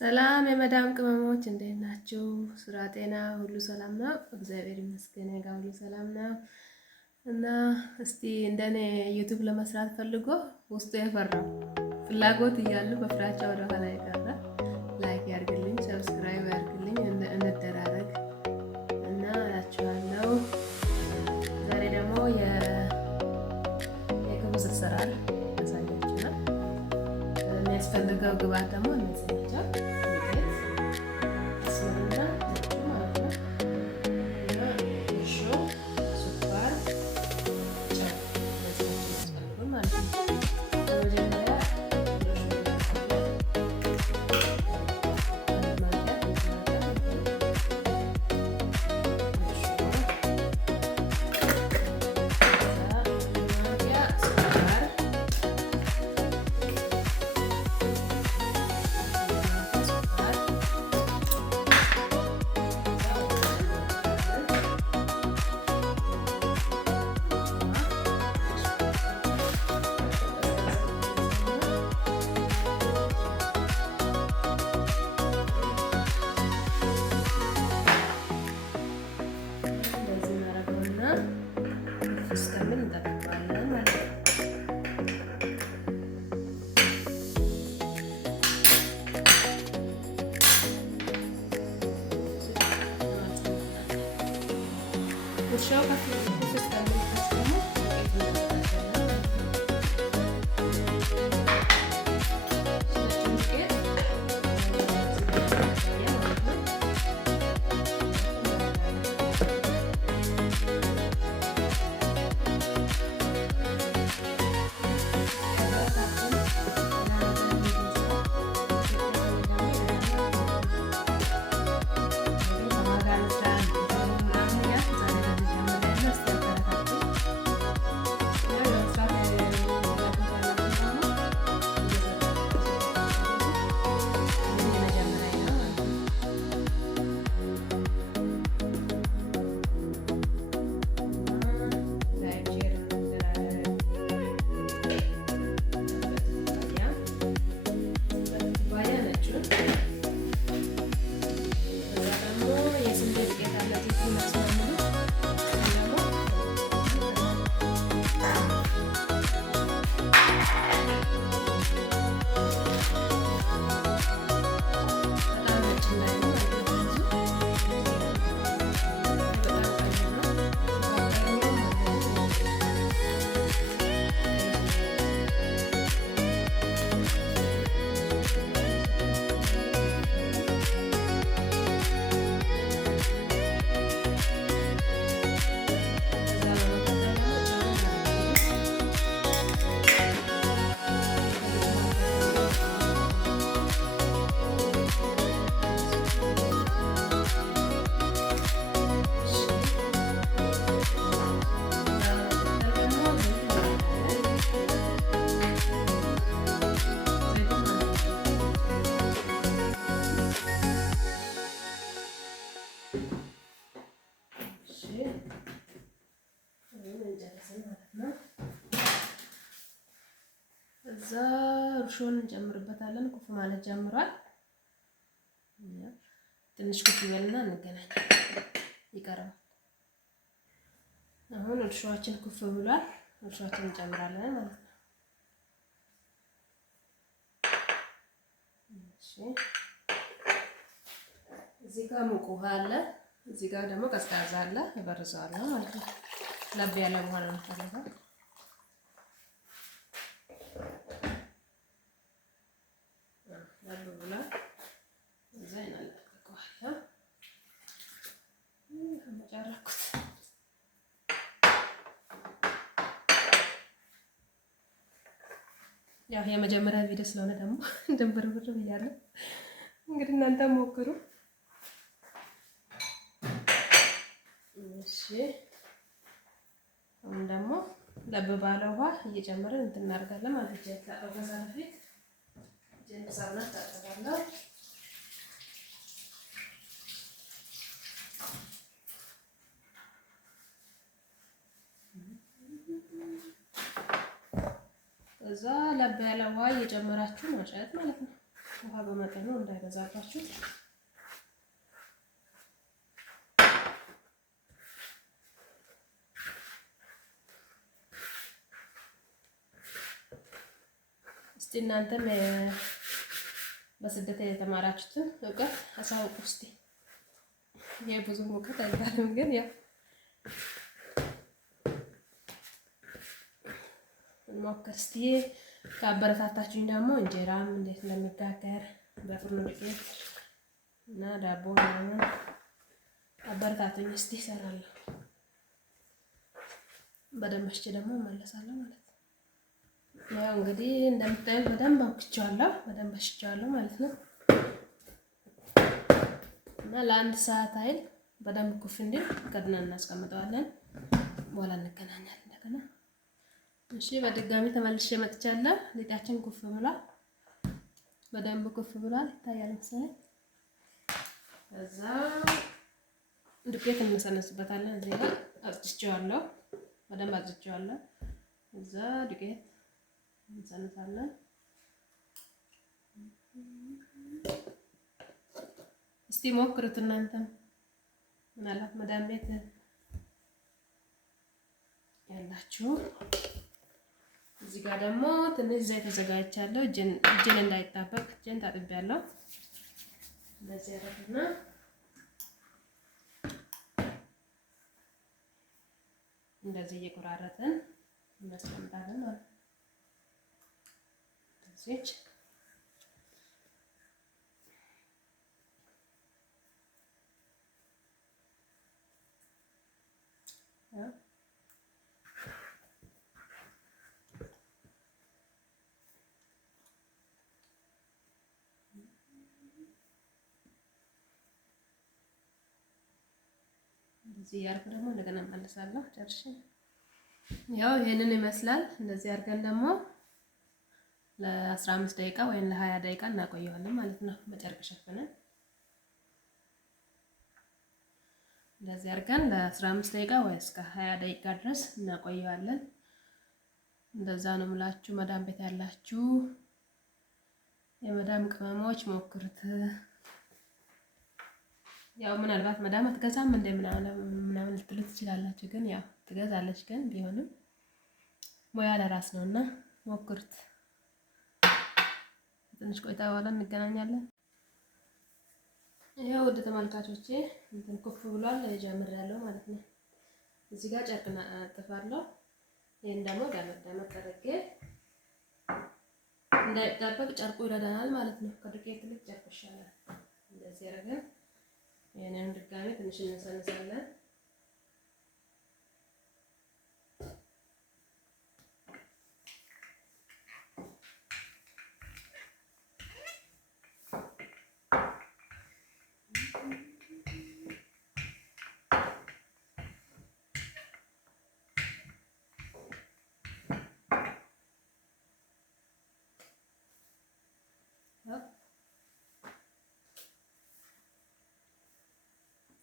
ሰላም የመዳም ቅመሞች እንዴት ናችሁ? ስራ፣ ጤና ሁሉ ሰላም ነው? እግዚአብሔር ይመስገን ጋር ሁሉ ሰላም ነው። እና እስቲ እንደኔ ዩቲዩብ ለመስራት ፈልጎ ውስጡ የፈራው ፍላጎት እያሉ በፍራቻ ወደ ኋላ የቀረ ላይክ ያርግልኝ፣ ሰብስክራይብ ያርግልኝ፣ እንደራረግ እና እላችኋለሁ። ዛሬ ደግሞ የክብዝ አሰራር ያሳያችሁ ነው። የሚያስፈልገው ግብአት ደግሞ እነዚህ ናቸው። እስከምን እንጠብቀዋለን ማለት ነው። ውሻው እዛ እርሾን እንጨምርበታለን። ኩፍ ማለት ጀምሯል። ትንሽ ኩፍ ይበልና እንገናኝ። ይቀርባል። አሁን እርሾአችን ኩፍ ብሏል። እርሾአችን እንጨምራለን ማለት ነው። እሺ፣ እዚህ ጋር ሙቅ ውሃ አለ። እዚህ ጋር ደግሞ ቀዝቃዛ አለ። እበርዘዋለሁ ማለት ነው። ለብ ያለ ውሃ ነው የምፈልገው። ያው የመጀመሪያ ቪዲዮ ስለሆነ ደግሞ እንደምበረብር ብያለሁ። እንግዲህ እናንተ ሞክሩ። እሺ፣ አሁን ደግሞ ለብ ባለ ውሃ እየጨመርን እንትን እናደርጋለን ማለት ነው። ከዛ በፊት ጀንሳና ታጠባለሁ። እዛ ለብ ያለ ውሃ እየጨመራችሁ ማጨት ማለት ነው። ውሃ በመጠኑ እንዳይበዛባችሁ። እስቲ እናንተም በስደት የተማራችሁትን እውቀት አሳውቁ እስቲ። የብዙ እውቀት አይባልም ግን ያው ሞክር እስቲ። ካበረታታችሁኝ ደግሞ እንጀራም እንዴት እንደሚጋገር በፍርኖ ዱቄት እና ዳቦ ምናምን አበረታቱኝ እስቲ እሰራለሁ። በደንብ አሽቼ ደግሞ እመለሳለሁ ማለት ነው። ያው እንግዲህ እንደምታዩት በደንብ አውክቼዋለሁ፣ በደንብ አሽቼዋለሁ ማለት ነው። እና ለአንድ ሰዓት አይል በደንብ ኩፍ እንዲል ከድነን እናስቀምጠዋለን። በኋላ እንገናኛለን እንደገና። እሺ በድጋሚ ተመልሼ መጥቻለሁ። ሊጣችን ኩፍ ብሏል፣ በደንብ ኩፍ ብሏል። ይታያል መሰለኝ። ከዛ ዱቄት እንሰነስበታለን። እዚህ ጋር አጽድቼዋለሁ፣ በደንብ አጽድቼዋለሁ። እዛ ዱቄት እንሰንሳለን። እስቲ ሞክሩት እናንተም ምናልባት መዳም ቤት ያላችሁ። እዚህ ጋር ደግሞ ትንሽ ዘይት ተዘጋጅቻለሁ። እጄን እንዳይጣበቅ እጄን ታጥቤያለሁ። እንደዚህ ያደርግና እንደዚህ እየቆራረጥን እናስቀምጣለን ማለት ነው። እንደዚህ እንደዚህ ያርኩ ደግሞ እንደገና እመለሳለሁ ጨርሼ። ያው ይሄንን ይመስላል። እንደዚህ አድርገን ደግሞ ለ15 ደቂቃ ወይም ለ20 ደቂቃ እናቆየዋለን ማለት ነው። በጨርቅ ሸፍነን እንደዚህ አድርገን ለ15 ደቂቃ ወይ እስከ 20 ደቂቃ ድረስ እናቆየዋለን። እንደዛ ነው የምላችሁ። መዳም ቤት ያላችሁ የመዳም ቅመሞች ሞክሩት። ያው ምናልባት መዳም አትገዛም እንደ ምናምን ልትሉ ትችላላችሁ። ግን ያው ትገዛለች። ግን ቢሆንም ሙያ ለራስ ነውና ሞክሩት። ትንሽ ቆይታ በኋላ እንገናኛለን። ያው ወደ ተመልካቾቼ እንትን ኩፍ ብሏል፣ ጀምሬያለሁ ማለት ነው። እዚህ ጋር ጨርቅ አጥፋለሁ። ይሄን ደግሞ ገመድ አድርጌ እንዳይጣበቅ ጨርቁ ይረዳናል ማለት ነው። ከዱቄት ልክ ጨርቁ ይሻላል። እንደዚህ አድርገን ይሄንን ድጋሜ ትንሽ እንሰንሳለን።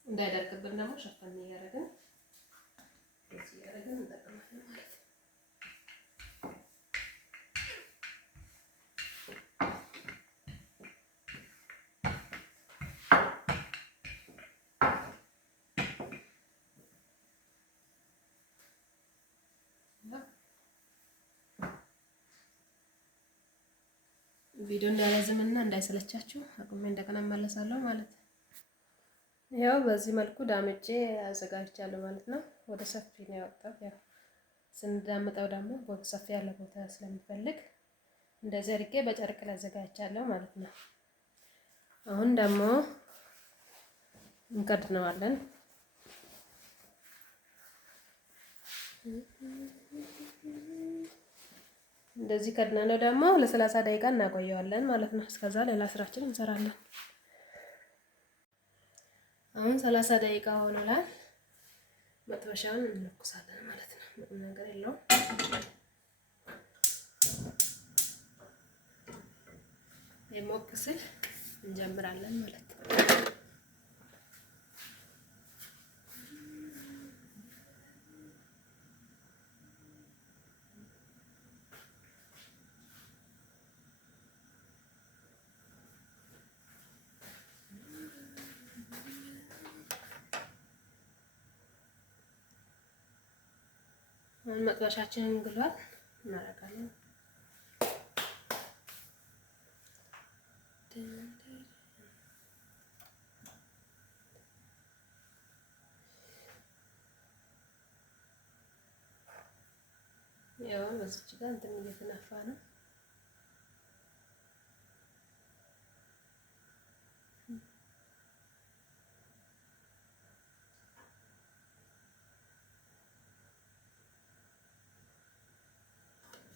እንዳይደርቅብን ደግሞ ሸፈን እያደረግን እዚህ እያደረግን እንጠቀማለን ማለት ነው። ቪዲዮ እንዳይረዝምና እንዳይሰለቻችሁ አቁሜ እንደገና እመለሳለሁ ማለት ነው። ያው በዚህ መልኩ ዳምጬ አዘጋጅቻለሁ ማለት ነው። ወደ ሰፊ ነው ያወጣው። ያው ስንዳምጠው ደግሞ ሰፊ ያለ ቦታ ስለሚፈልግ እንደዚህ አድርጌ በጨርቅ ላይ አዘጋጅቻለሁ ማለት ነው። አሁን ደግሞ እንከድነዋለን። እንደዚህ ከድነነው ደግሞ ለ30 ደቂቃ እናቆየዋለን ማለት ነው። እስከዛ ሌላ ስራችን እንሰራለን። አሁን 30 ደቂቃ ሆኖላል። መጥበሻውን እንለኩሳለን ማለት ነው። ምንም ነገር የለውም። የሞቅ ሲል እንጀምራለን ማለት ነው። አሁን መጥበሻችንን ግሏል እናደርጋለን። ያው በዚች ጋር እንትን እየተነፋ ነው።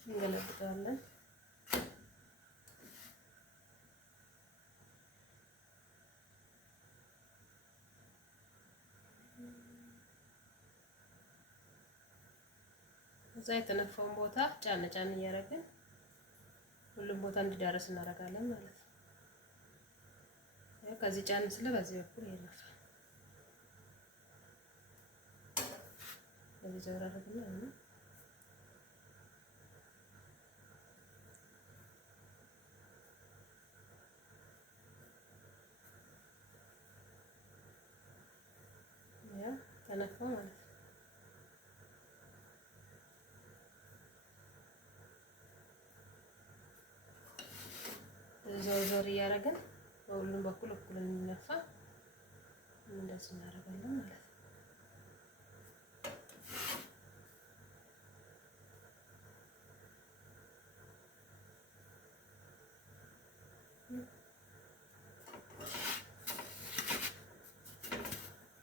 እንገለብጠዋለን። እዛ የተነፋውን ቦታ ጫን ጫን እያደረግን ሁሉም ቦታ እንዲዳረስ እናደርጋለን ማለት ነው። ከዚህ ጫን ስለ በዚህ በኩል ይነፋል። ለዚህ ዘወራረግና ነው ያ ተነፋ ማለት ነው። ዞር ዞር እያደረግን በሁሉም በኩል እኩል እንዲነፋ እንደዚህ እናደርጋለን ማለት ነው።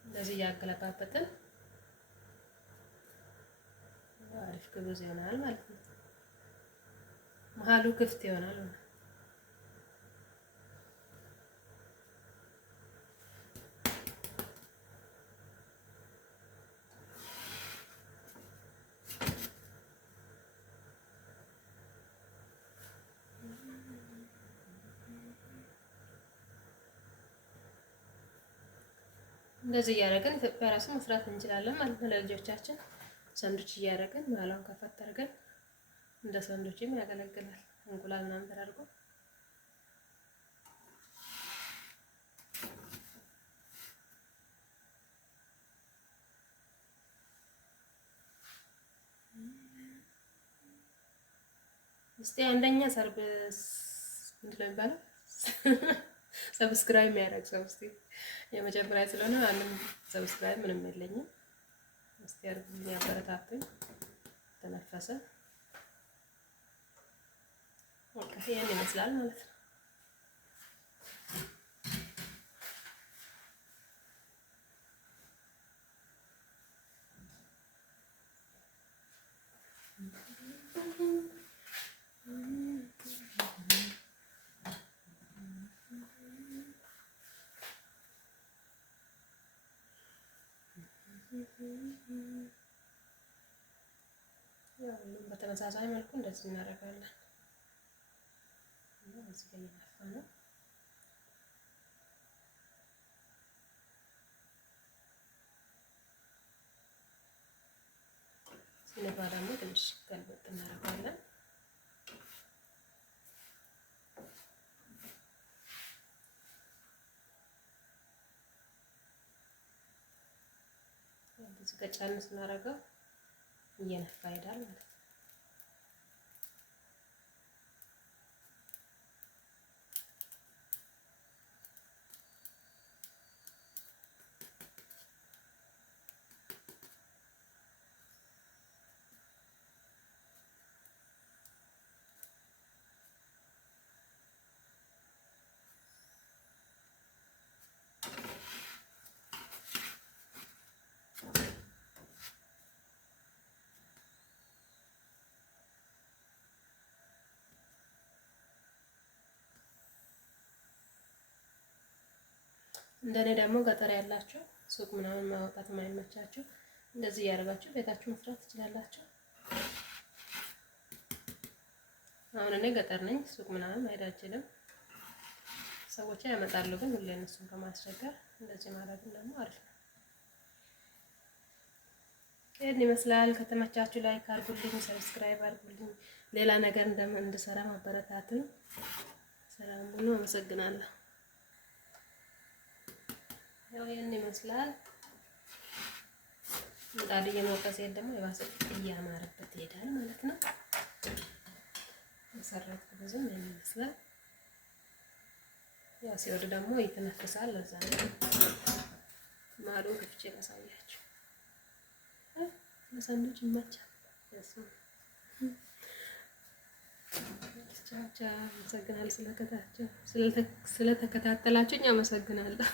እንደዚህ እያገለባበጥን አሪፍ ክብዝ ይሆናል ማለት ነው። መሀሉ ክፍት ይሆናል። እንደዚህ እያደረግን ኢትዮጵያ ራሱ መስራት እንችላለን ማለት ነው። ለልጆቻችን ሳንዱች እያደረግን መሀሏን ከፈት አድርገን እንደ ሳንዱችም ያገለግላል። እንቁላል ምናምን ተደርጎ እስቲ አንደኛ ሰርቪስ ምንድን ነው የሚባለው? ሰብስክራይብ የሚያደርግ ሰው እስቲ የመጀመሪያ ስለሆነ አንድም ሰብስክራይብ ምንም የለኝም። እስቲ አድርጉልኝ፣ አበረታቱኝ። ተነፈሰ ኦኬ፣ ይሄን ይመስላል ማለት ነው። ያው በተመሳሳይ መልኩ እንደዚህ እናደርጋለን። እዚህ ጋር እየነፋ ነው። ሲነፋ ደግሞ ትንሽ ገልበጥ እናደርጋለን። እዚህ ጋር ጫን ስናደርገው እየነፋ ይሄዳል ማለት ነው። እንደኔ ደግሞ ገጠር ያላችሁ ሱቅ ምናምን ማውጣት የማይመቻችሁ እንደዚህ እያደረጋችሁ ቤታችሁ መስራት ትችላላችሁ። አሁን እኔ ገጠር ነኝ፣ ሱቅ ምናምን መሄድ አልችልም። ሰዎች ያመጣሉ፣ ግን ሁሌ እነሱን ከማስቸገር እንደዚህ ማድረግም ደግሞ አሪፍ ነው። ይሄን ይመስላል። ከተመቻችሁ ላይክ አድርጉልኝ፣ ሰብስክራይብ አድርጉልኝ። ሌላ ነገር እንድሰራ ማበረታቱኝ። ሰላም ሁሉ። አመሰግናለሁ። ያው ይሄን ይመስላል። ምጣድ እየሞቀ ሲሄድ ደግሞ የባሰ እያማረ የሰራሁት ብዙም ይመስላል። ያው ሲወድ ደግሞ ይተነፍሳል። ለዛ ነው ማዶ ከፍቼ ላሳያችሁ። ለሳንዱች ይመቻል። ቻቻ አመሰግናለሁ ስለተከታተላችሁኝ አመሰግናለሁ።